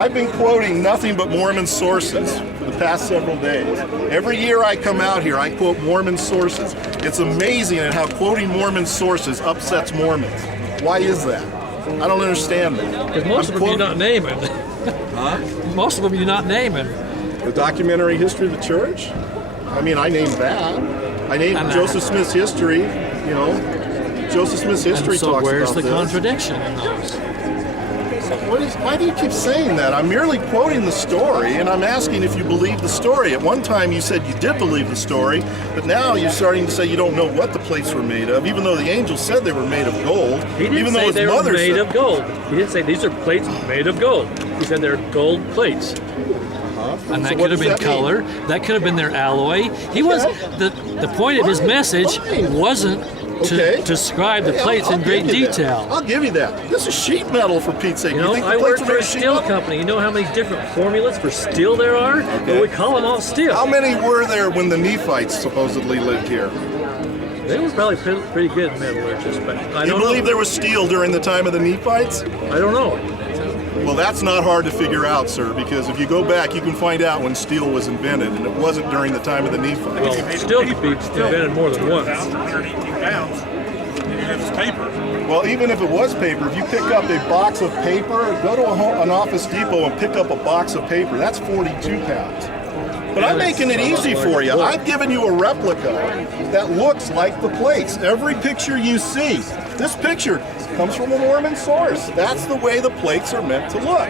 I've been quoting nothing but Mormon sources for the past several days. Every year I come out here, I quote Mormon sources. It's amazing at how quoting Mormon sources upsets Mormons. Why is that? I don't understand that. Because most of them you're not naming. Huh? Most of them you're not naming. The documentary history of the church? I mean, I named that. I named Joseph Smith's history, you know. Joseph Smith's history so talks about where's the this. contradiction in those? Why do you keep saying that? I'm merely quoting the story, and I'm asking if you believe the story. At one time you said you did believe the story, but now you're starting to say you don't know what the plates were made of, even though the angel said they were made of gold. He didn't even say though his they were mother made said, of gold. He didn't say these are plates made of gold. He said they're gold plates. And that So could have been that color. That could have been their alloy. He was the point of his message wasn't to describe the plates in great detail. I'll give you that. This is sheet metal, for Pete's sake. You know, think the I plates work are for made a of sheet steel metal? company. You know how many different formulas for steel there are? But we call them all steel. How many were there when the Nephites supposedly lived here? They were probably pretty good metallurgists, but I You don't believe know. there was steel during the time of the Nephites? I don't know. Well, that's not hard to figure out, sir, because if you go back, you can find out when steel was invented, and it wasn't during the time of the Nephites. Well, steel could be invented more than once. 118 pounds. And it's paper. Well, even if it was paper, if you pick up a box of paper, go to an Office Depot and pick up a box of paper, that's 42 pounds. But I'm making it easy for you. I've given you a replica that looks like the plates. Every picture you see, this picture comes from a Mormon source. That's the way the plates are meant to look.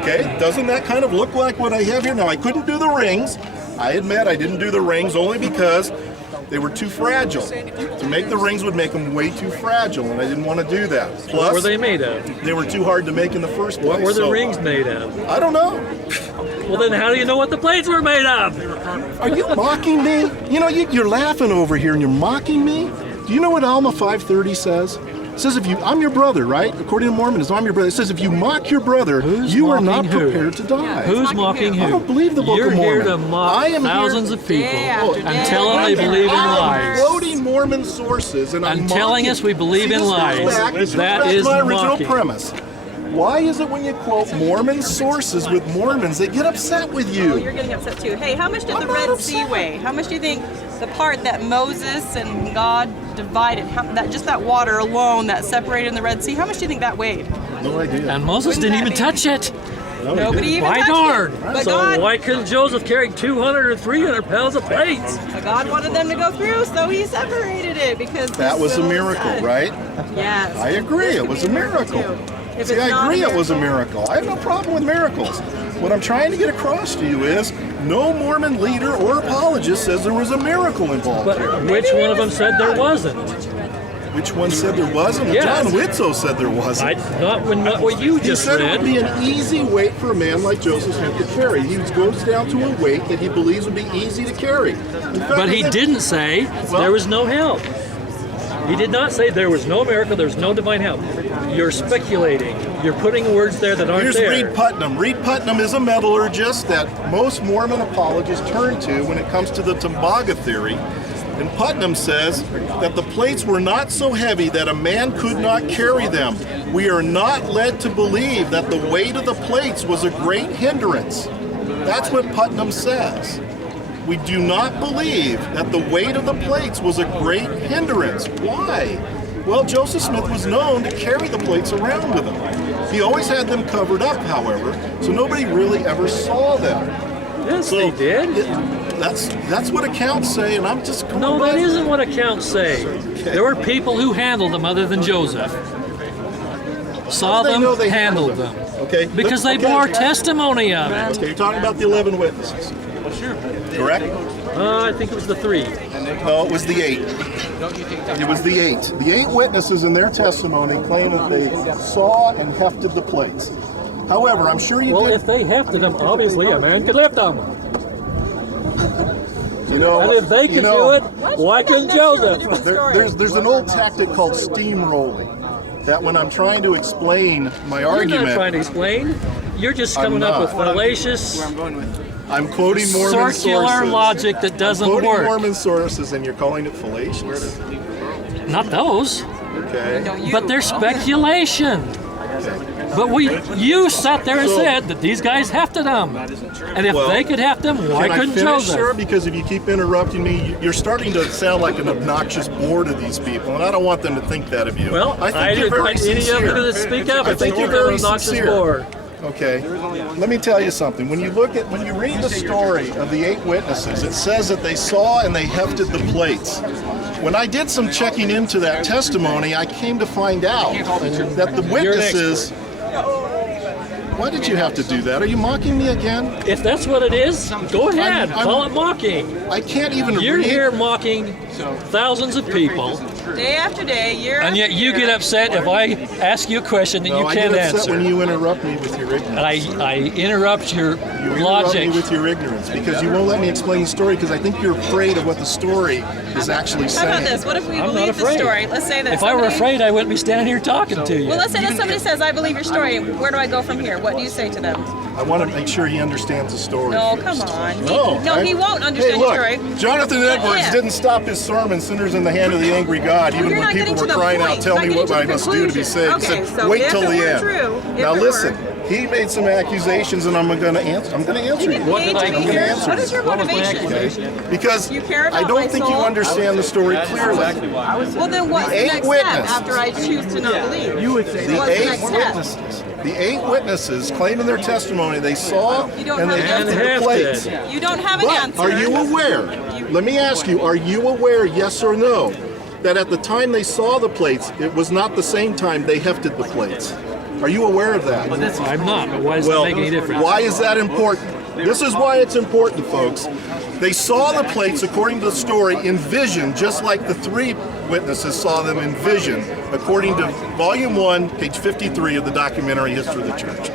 Okay? Doesn't that kind of look like what I have here? Now, I couldn't do the rings. I admit I didn't do the rings only because they were too fragile. To make the rings would make them way too fragile, and I didn't want to do that. Plus, What were they made of? they were too hard to make in the first place. What were the so- rings made of? I don't know. Well, then how do you know what the plates were made of? Are you mocking me? You know, you're laughing over here and you're mocking me? Do you know what Alma 5:30 says? It says I'm your brother, right? According to Mormonism, I'm your brother. It says if you mock your brother, you are not mocking who? prepared to die. Who's mocking who? I don't believe the Book You're of Mormon. here to mock I am thousands here- of people Yeah. and tell them they believe in I'm lies. quoting Mormon sources and I'm And telling mocking. us we believe See, in this goes lies. back- this goes That back to is my original mocking. premise. Why is it when you quote Mormon sources with Mormons, they get upset with you? Oh, you're getting upset too. Hey, how much did I'm the not Red Sea upset. weigh? How much do you think the part that Moses and God divided, just that water alone that separated the Red Sea, how much do you think that weighed? No idea. And Moses Wouldn't didn't that even be- touch it. Nobody even Why touched darn? it. But So God, why couldn't Joseph carry 200 or 300 pounds of plates? but God wanted them to go through, so he separated it because That his was a will miracle, said. right? Yes. I agree, This it could was be a miracle. too. If See, it's I not agree it was a miracle. I have no problem with miracles. What I'm trying to get across to you is no Mormon leader or apologist says there was a miracle involved But here. which one of them said there wasn't? Which one said there wasn't? Well, Yes. John Witzo said there wasn't. Not what you He just said it read. would be an easy weight for a man like Joseph Smith to carry. He goes down to a weight that he believes would be easy to carry. In fact, But he didn't say there was no help. He did not say there was no miracle, there's no divine help. You're speculating. You're putting words there that aren't Here's there. Reed Putnam. Reed Putnam is a metallurgist that most Mormon apologists turn to when it comes to the Tumbaga theory. And Putnam says that the plates were not so heavy that a man could not carry them. We are not led to believe that the weight of the plates was a great hindrance. That's what Putnam says. We do not believe that the weight of the plates was a great hindrance. Why? Well, Joseph Smith was known to carry the plates around with him. He always had them covered up, however, so nobody really ever saw them. Yes, So they did. That's what accounts say, and I'm just going No, by- that isn't what accounts say. There were people who handled them other than Joseph. Saw How do they them, know they handled them. Okay. Because they okay. bore testimony of it. Okay, you're talking about the 11 witnesses. Sure. Correct? I think it was the 3. No, it was the 8. It was the 8. The 8 witnesses in their testimony claim that they saw and hefted the plates. However, I'm sure you Well, did. if they hefted them, obviously a man could lift them. You know, And if they could do it, why couldn't Joseph? There's an old tactic called steamrolling. That when I'm trying to explain my You're argument, not trying to explain. You're just I'm coming up not. with fallacious, I'm quoting Mormon circular sources. logic that doesn't quoting work. Mormon sources, and you're calling it fallacious. Not those, Okay. but they're speculation. But you sat there and said that these guys hefted them. And if they could heft them, why Can I couldn't finish, Joseph? sir? Because if you keep interrupting me, you're starting to sound like an obnoxious bore to these people, and I don't want them to think that of you. Well, I think I you're didn't very want any of sincere. you to speak up. I think you're you're very obnoxious sincere. bore. Okay, let me tell you something. When you read the story of the 8 witnesses, it says that they saw and they hefted the plates. When I did some checking into that testimony, I came to find out that the witnesses. Why did you have to do that? Are you mocking me again? If that's what it is, go ahead. I'm- Call it mocking. I can't even You're read. here mocking thousands of people, Day after day, year and after yet you year. get upset if I ask you a question that No, you I can't get upset answer. when you interrupt me with your ignorance. And I interrupt your You interrupt logic. me with your ignorance because you won't let me explain the story because I think you're afraid of what the story is actually How saying. about this? What if we I'm not believe the afraid. story? Let's say that If I were somebody- afraid, I wouldn't be standing here talking to you. Well, let's say that somebody says, I believe your story. Where do I go from here? What do you say to them? I want to make sure he understands the story. No, first. come on. No, He won't understand hey, your look, story. Jonathan Edwards Yeah. didn't stop his sermon, Sinners in the Hand of the Angry God, even You're when not people getting were to the crying point. out, tell You're me not what getting I to the must do to be conclusion. saved. Okay, He said, so wait if till it the were end. true, if Now it listen, were- he made some accusations and I'm going to answer you. What did I I'm do? gonna answer What you. is your What was my motivation? accusation? Because You care I about don't my think you soul? understand the story clearly. Well, then what's the 8 next witnesses. step after I choose to not believe? The What's the 8 next step? witnesses. The 8 witnesses claim in their testimony they saw You don't and they have hefted an the answer. plates. You don't have an But answer. are you aware? Let me ask you, are you aware, yes or no, that at the time they saw the plates, it was not the same time they hefted the plates? Are you aware of that? I'm not, but why does Well, that make any difference? why is that important? This is why it's important, folks. They saw the plates, according to the story, in vision, just like the 3 witnesses saw them in vision, according to Volume 1, page 53 of the documentary History of the Church.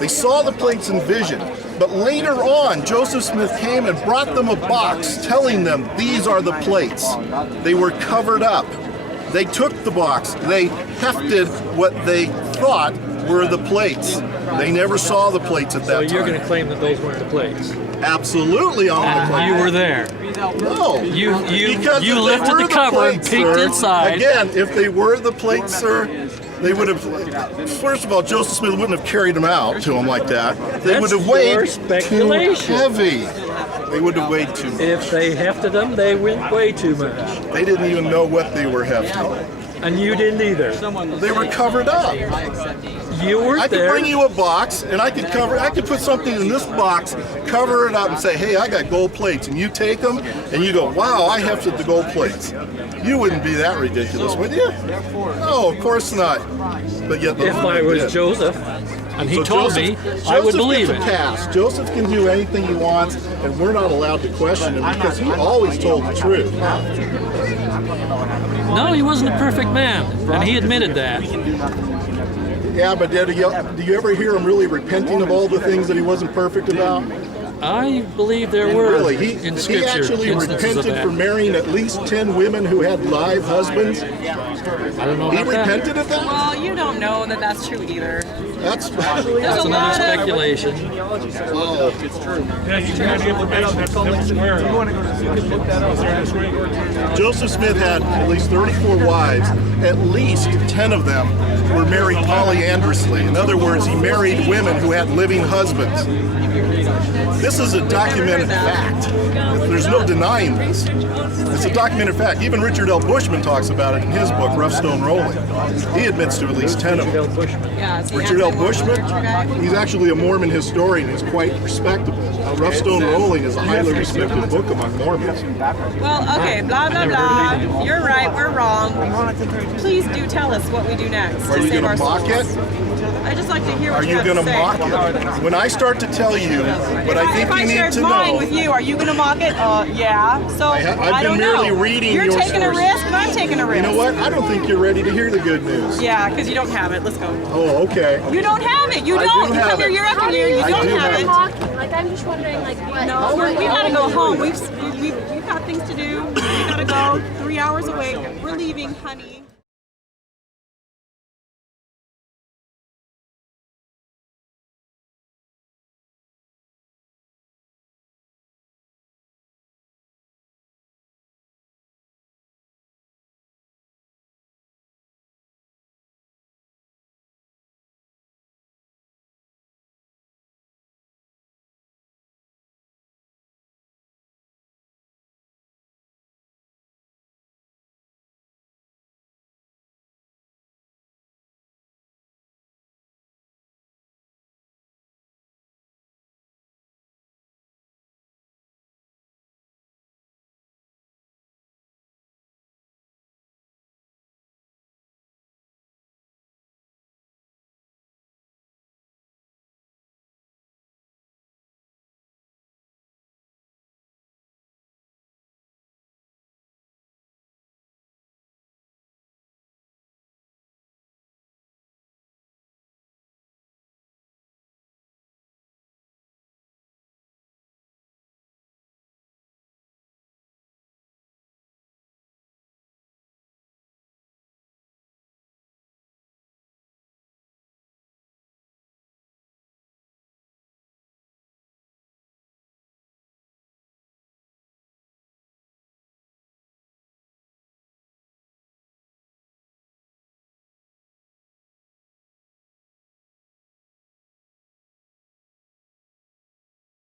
They saw the plates in vision, but later on, Joseph Smith came and brought them a box telling them these are the plates. They were covered up. They took the box. They hefted what they thought were the plates. They never saw the plates at So that you're time. going to claim that those weren't the plates. Absolutely on the And plate. you were there. No. You Because you if they lifted were the cover plates, and peeked sir, inside. Again, if they were the plates, sir, they would have. First of all, Joseph Smith wouldn't have carried them out to him like that. They That's would have your weighed too speculation. heavy. They would have weighed too much. If they hefted them, they went way too much. They didn't even know what they were hefting. And you didn't either. They were covered up. You weren't I could there. bring you a box, and I could put something in this box, cover it up, and say, "Hey, I got gold plates," and you take them, and you go, "Wow, I hefted the gold plates." You wouldn't be that ridiculous, would you? No, of course not. But yet, the If Lord I was did. Joseph, and he So told Joseph- me, I would Joseph believe gets it. a pass. Joseph can do anything he wants, and we're not allowed to question him because he always told the truth. No, he wasn't a perfect man, and he admitted that. Yeah, but do you ever hear him really repenting of all the things that he wasn't perfect about? I believe there were Really, in he Scripture actually instances of repented that. for marrying at least 10 women who had live husbands. I don't know He about that. repented of that? Well, you don't know that that's true either. That's That's There's a another lot of speculation. Yeah, you can have the information that's where. You want to go to see look that up there on the screen. Joseph Smith had at least 34 wives. At least 10 of them were married polyandrously. In other words, he married women who had living husbands. This is a documented fact. There's no denying this. It's a documented fact. Even Richard L. Bushman talks about it in his book, Rough Stone Rolling. He admits to at least 10 of them. Yeah, is he Richard L. actually more Bushman, of a guy? he's actually a Mormon historian. He's quite respectable. Rough Stone Rolling is a highly respected book among Mormons. Well, okay, blah, blah, blah. You're right, we're wrong. Please do tell us what we do next Are to you save going our to mock souls. it? I just like to hear what Are you have going to to say. mock it? When I start to tell you what I think If I you need shared to mine know, with you, are you going to mock it? Yeah. So I've I been don't merely know. reading You're your taking a sources. risk, and I'm taking a risk. you know what? I don't think you're ready to hear the good news. Yeah, because you don't have it. Let's go. Oh, okay. You don't have it. You I don't. do You have come here it. year after year. You I don't do have have it. it. Mocking. Like, I'm just wondering, like, what? No, we gotta go home. We've got things to do. We gotta go. 3 hours away. We're leaving, honey.